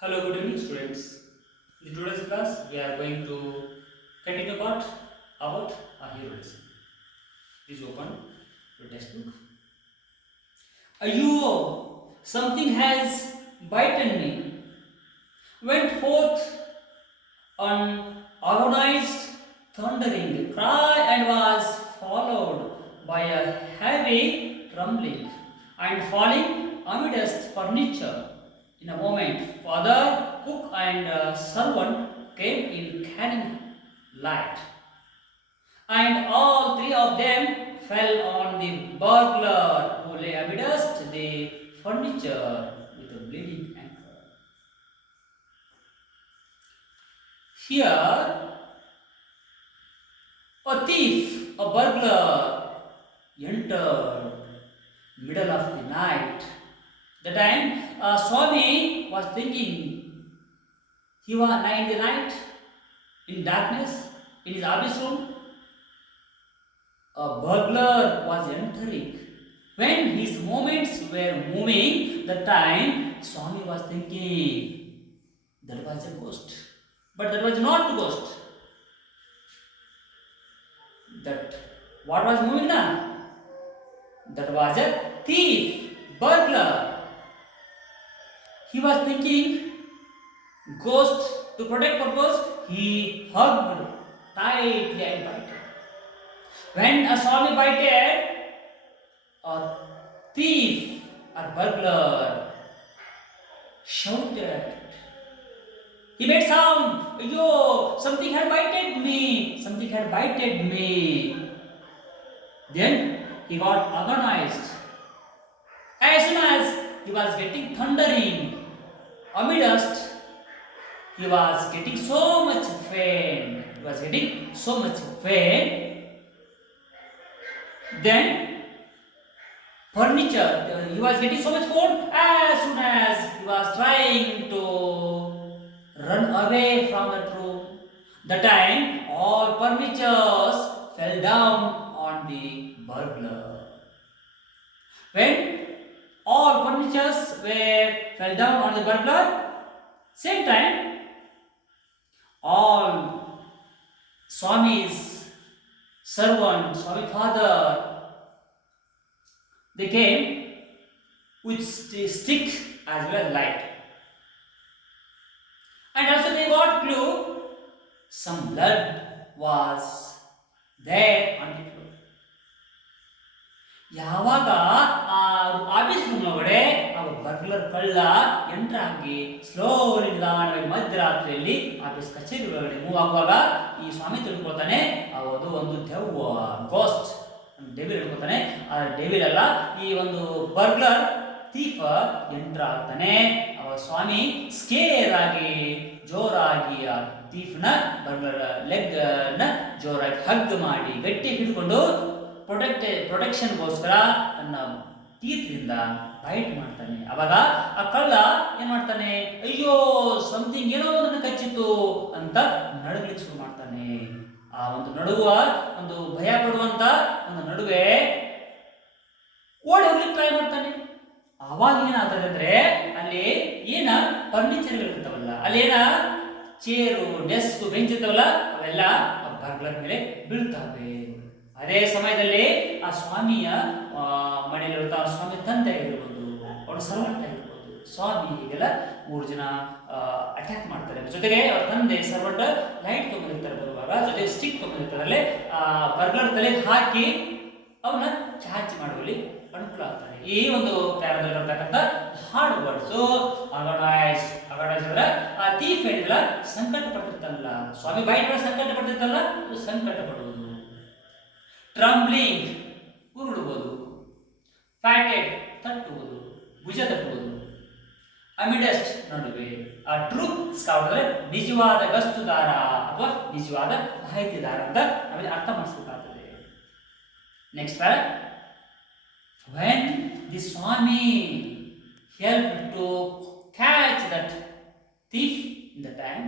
Hello, good evening, students. In today's class, we are going to continue about a heroism. Please open your textbook. Ayyo, something has bitten me. Went forth an agonized, thundering cry and was followed by a heavy rumbling and falling amidst furniture. In a moment, father, cook, and servant came in carrying light, and all three of them fell on the burglar who lay amidst the furniture with a bleeding ankle. Here, a thief, a burglar, entered middle of the night. The time Swami was thinking, he was in the night, in darkness, in his office room. A burglar was entering. When his moments were moving, the time Swami was thinking, that was a ghost. But that was not a ghost. That what was moving now? That was a thief, burglar. He was thinking, ghost to protect purpose, he hugged tightly and bited. When a Swami bited, a thief or burglar shouted. He made sound. Yo, something had bited me. Something had bited me. Then he got agonized. As soon as he was getting thundering, amidst, he was getting so much pain. He was getting so much pain. Then furniture, he was getting so much cold as soon as he was trying to run away from that room. The time all furnitures fell down on the burglar. When all furnitures were fell down on the burglar, same time all Swami's servant, Swami father, they came with stick as well as light. And also they got clue, some blood was there on the floor. ಯಾವಾಗ ಆ office room ಒಳಗಡೆ ಆ burglar ಕಳ್ಳ entry ಆಗಿ slowly ನಿಧಾನವಾಗಿ ಮಧ್ಯರಾತ್ರಿಯಲ್ಲಿ office ಕಚೇರಿ ಒಳಗಡೆ move ಆಗುವಾಗ ಈ ಸ್ವಾಮಿ ತಿಳ್ಕೊಳ್ತಾನೆ ಅದು ಒಂದು ದೆವ್ವ, ಗೋಸ್ಟ್, ಡೆವಿಲ್ ಹೇಳ್ಕೊತಾನೆ. ಆ ಡೆವಿಲ್ ಅಲ್ಲ, ಈ ಒಂದು ಬರ್ಗ್ಲರ್ ಥೀಫ್ ಎಂಟ್ರ್ ಆಗ್ತಾನೆ. ಅವಾಗ ಸ್ವಾಮಿ ಸ್ಕೇರ್ ಆಗಿ ಜೋರಾಗಿ ಆ ಥೀಫ್ನ ಬರ್ಗ್ಲರ್ ಲೆಗ್ನ ಜೋರಾಗಿ ಹಗ್ ಮಾಡಿ ಗಟ್ಟಿ ಹಿಡ್ಕೊಂಡು ಪ್ರೊಟೆಕ್ಷನ್ಗೋಸ್ಕರ ತನ್ನ ಟೀತ್ರಿಂದ ಬೈಟ್ ಮಾಡ್ತಾನೆ. ಅವಾಗ ಆ ಕಳ್ಳ ಏನ್ ಮಾಡ್ತಾನೆ, ಅಯ್ಯೋ ಸಮಥಿಂಗ್ ಏನೋ ನನ್ನ ಕಚ್ಚಿತ್ತು ಅಂತ ನಡುಗಲಿಕ್ಕೆ ಶುರು ಮಾಡ್ತಾನೆ. ಆ ಒಂದು ನಡುವ, ಒಂದು ಭಯ ಪಡುವಂತ ಒಂದು ನಡುವೆ ಓಡಿ ಹೋಗ್ಲಿಕ್ಕೆ ಟ್ರೈ ಮಾಡ್ತಾನೆ. ಅವಾಗ ಏನಾಗ್ತದೆ ಅಂದ್ರೆ ಅಲ್ಲಿ ಏನ ಫರ್ನಿಚರ್ಗಳು ಇರ್ತಾವಲ್ಲ, ಅಲ್ಲಿ ಏನ ಚೇರು, ಡೆಸ್ಕ್, ಬೆಂಚ್ ಇರ್ತಾವಲ್ಲ, ಅವೆಲ್ಲ ಆ ಬರ್ಗ್ಲರ್ ಮೇಲೆ ಬೀಳ್ತಾವೆ. ಅದೇ ಸಮಯದಲ್ಲಿ ಆ ಸ್ವಾಮಿಯ ಮನೆಯಲ್ಲಿರುತ್ತಾ ಸ್ವಾಮಿ ತಂದೆ ಆಗಿರ್ಬೋದು, ಅವರ ಸರ್ವಂಟ್ ಆಗಿರ್ಬೋದು, ಸ್ವಾಮಿ ಹೀಗೆಲ್ಲ 3 ಜನ ಅಟ್ಯಾಕ್ ಮಾಡ್ತಾರೆ. ಜೊತೆಗೆ ಅವ್ರ ತಂದೆ ಸರ್ವಂಟ್ ಲೈಟ್ ತೊಗೊಂಡಿರ್ತಾರೆ ಬರುವಾಗ, ಜೊತೆಗೆ ಸ್ಟಿಕ್ ತೊಗೊಂಡಿರ್ತಾರೆ. ಆ ಬರ್ಗ್ಲರ್ ತಲೆ ಹಾಕಿ ಅವನ್ನ ಚಾರ್ಜ್ ಮಾಡುವಲ್ಲಿ ಅನುಕೂಲ ಆಗ್ತಾನೆ. ಈ ಒಂದು ಪ್ಯಾರದಲ್ಲಿ ಬರ್ತಕ್ಕಂಥ ಹಾರ್ಡ್ ವರ್ಡ್ಸು ಅಗಡೈಸ್ ಅಂದ್ರೆ ಆ ಥೀಫ್ ಹೇಳಿದ್ರಲ್ಲ, ಸಂಕಟ ಪಡ್ತಿರ್ತಲ್ಲ, ಸ್ವಾಮಿ ಬೈಟ್ ಸಂಕಟ ಪಡ್ತಿರ್ತಲ್ಲ, ಅದು ಸಂಕಟ ಪಡುವುದು. ಟ್ರಂಬ್ಲಿಂಗ್ ಉರುಳುವುದು, ಫ್ಯಾಟೆಡ್ ತಟ್ಟುವುದು, ಭುಜ ತಟ್ಟುವುದು, ಅಮಿಡಸ್ಟ್ ನಡುವೆ. ಆ ಟ್ರೂತ್ ಸ್ಕೌಟ್ ಅಂದ್ರೆ ನಿಜವಾದ ಗಸ್ತುದಾರ ಅಥವಾ ನಿಜವಾದ ಮಾಹಿತಿದಾರ ಅಂತ ನಾವಿಲ್ಲಿ ಅರ್ಥ ಮಾಡಿಸ್ಬೇಕಾಗ್ತದೆ. Next para, when the Swami helped to catch that thief in the time,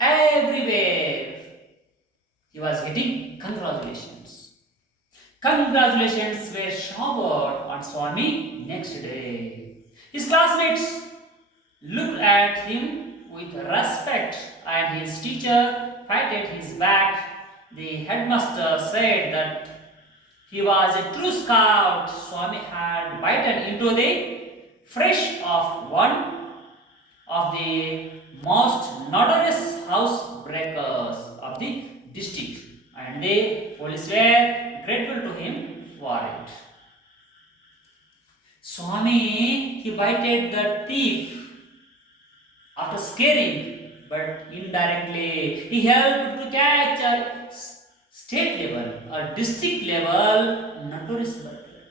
everywhere he was getting congratulations. Congratulations were showered on Swami next day. His classmates looked at him with respect, and his teacher patted his back. The headmaster said that he was a true scout. Swami had bitten into the flesh of one of the most notorious housebreakers of the district, and the police were grateful to him for it. Swami, he bited the thief after scaring, but indirectly he helped to catch a state level or district level notorious burglar.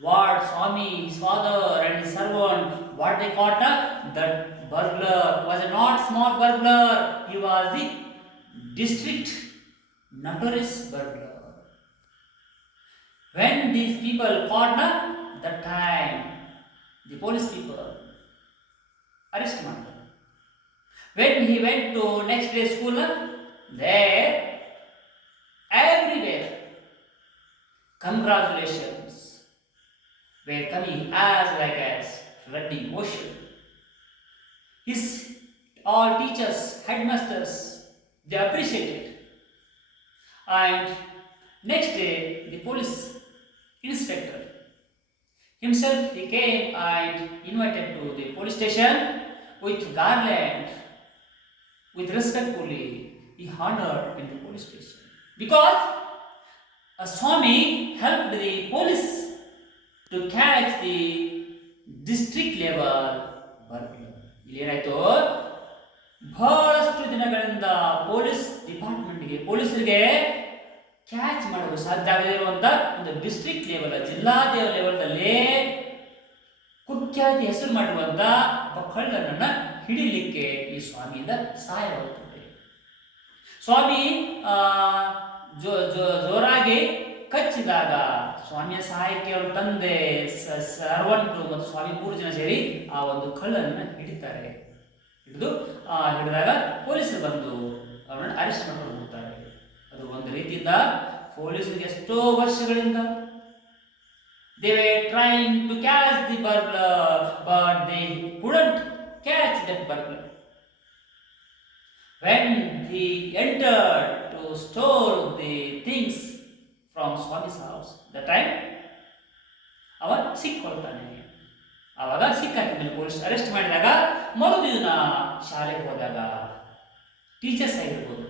What Swami, his father, and his servant, what they caught? That burglar was a not small burglar. He was the district notorious burglar. When these people caught, that time the police people arrest him. When he went to next day school, there everywhere congratulations were coming as like as flooding ocean. His all teachers, headmasters, they appreciated. And next day, the police inspector himself he came and invited to the police station with garland, with respectfully he honored in the police station because a Swami helped the police to catch the district level burglar. ಇಲ್ಲಿ ಏನಾಯ್ತು ಬಹಳಷ್ಟು ದಿನಗಳಿಂದ police ಡಿಪಾರ್ಟ್ಮೆಂಟ್ಗೆ ಪೊಲೀಸರಿಗೆ catch ಮಾಡಲು ಸಾಧ್ಯ ಆಗದೇ ಇರುವಂತ ಒಂದು ಡಿಸ್ಟ್ರಿಕ್ಟ್ ಲೆವೆಲ್ ಜಿಲ್ಲಾ ಲೆವೆಲ್ನಲ್ಲಿ ಕುಖ್ಯಾತಿ ಹೆಸರು ಮಾಡಿರುವಂತ ಒಬ್ಬ ಕಳ್ಳನನ್ನ ಹಿಡಿಲಿಕ್ಕೆ ಈ ಸ್ವಾಮಿಯಿಂದ ಸಹಾಯವಾಗುತ್ತದೆ. ಸ್ವಾಮಿ ಜೋರಾಗಿ ಕಚ್ಚಿದಾಗ ಸ್ವಾಮಿಯ ಸಹಾಯಕ್ಕೆ ಅವರ ತಂದೆ ಸರ್ವಂಟು ಮತ್ತು ಸ್ವಾಮಿ 3 ಜನ ಸೇರಿ ಆ ಒಂದು ಕಳ್ಳನನ್ನ ಹಿಡಿತಾರೆ. ಹಿಡಿದಾಗ ಪೊಲೀಸರು ಬಂದು ಅವರನ್ನು ಅರೆಸ್ಟ್ ಮಾಡ್ಕೊಂಡು ಹೋಗ್ತಾರೆ. ಅದು ಒಂದು ರೀತಿಯಿಂದ ಪೊಲೀಸರಿಗೆ ಎಷ್ಟೋ ವರ್ಷಗಳಿಂದ they were trying to catch the burglar but they couldn't catch that burglar. When he entered to stole the things from Swami's house, that time ಅವ ಸಿಕ್ಕೊಳ್ತಾನೆ. ಆವಾಗ ಸಿಕ್ಕಾದ ಮೇಲೆ ಪೊಲೀಸ್ ಅರೆಸ್ಟ್ ಮಾಡಿದಾಗ ಮರುದಿನ ಶಾಲೆಗೆ ಹೋದಾಗ ಟೀಚರ್ಸ್ ಆಗಿರ್ಬೋದು,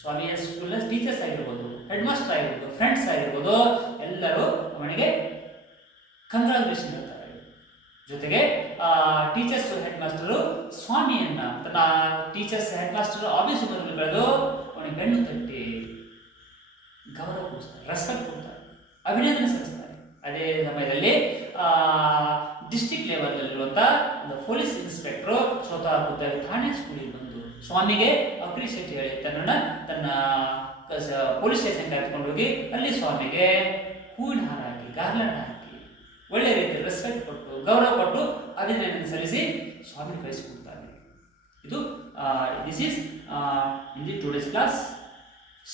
ಸ್ವಾಮಿಯ ಸ್ಕೂಲ್ ಟೀಚರ್ಸ್ ಆಗಿರ್ಬೋದು, ಹೆಡ್ ಮಾಸ್ಟರ್ ಆಗಿರ್ಬೋದು, ಫ್ರೆಂಡ್ಸ್ ಆಗಿರ್ಬೋದು, ಎಲ್ಲರೂ ಅವನಿಗೆ ಕಂಗ್ರಾಚುಲೇಷನ್ ಹೇಳ್ತಾರೆ. ಜೊತೆಗೆ ಟೀಚರ್ಸ್ ಹೆಡ್ ಮಾಸ್ಟರು ಸ್ವಾಮಿಯನ್ನ ತನ್ನ ಟೀಚರ್ಸ್ ಹೆಡ್ ಮಾಸ್ಟರ್ ಆಫೀಸ್ ಬಂದು ಬೆಳೆದು ಅವನಿಗೆ ಬೆನ್ನು ತಟ್ಟಿ ಗೌರವ ಕೊಡಿಸ್ತಾರೆ, ರೆಸ್ಪೆಕ್ಟ್ ಕೊಡ್ತಾರೆ, ಅಭಿನಂದನೆ ಸಲ್ಲಿಸ್ತಾರೆ. ಅದೇ ಸಮಯದಲ್ಲಿ ಡಿಸ್ಟ್ರಿಕ್ಟ್ ಲೆವೆಲ್ನಲ್ಲಿರುವಂಥ ಒಂದು ಪೊಲೀಸ್ ಇನ್ಸ್ಪೆಕ್ಟ್ರು ಸ್ವತಃ ಖುದ್ದಾಗಿ ಠಾಣೆ ಸ್ಕೂಲಿಗೆ ಬಂದು ಸ್ವಾಮಿಗೆ ಅಪ್ರಿಷಿಯೇಟ್ ಹೇಳಿ ತನ್ನ ಪೊಲೀಸ್ ಸ್ಟೇಷನ್ ಕರೆದುಕೊಂಡು ಹೋಗಿ ಅಲ್ಲಿ ಸ್ವಾಮಿಗೆ ಹೂವಿನ ಹಾರ ಹಾಕಿ ಗಾರ್ಲೆಂಡ್ ಹಾಕಿ ಒಳ್ಳೆ ರೀತಿ ರೆಸ್ಪೆಕ್ಟ್ ಕೊಟ್ಟು ಗೌರವ ಕೊಟ್ಟು ಅಭಿನಂದನೆ ಸಲ್ಲಿಸಿ ಸ್ವಾಮಿ ಕಳಿಸಿಕೊಡ್ತಾರೆ. ಇದು this is in the today's class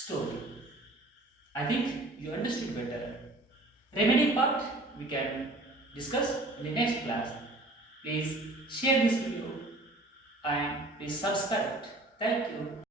story. I think you understood better. Remaining part we can discuss in the next class. Please share this video and please subscribe. Thank you.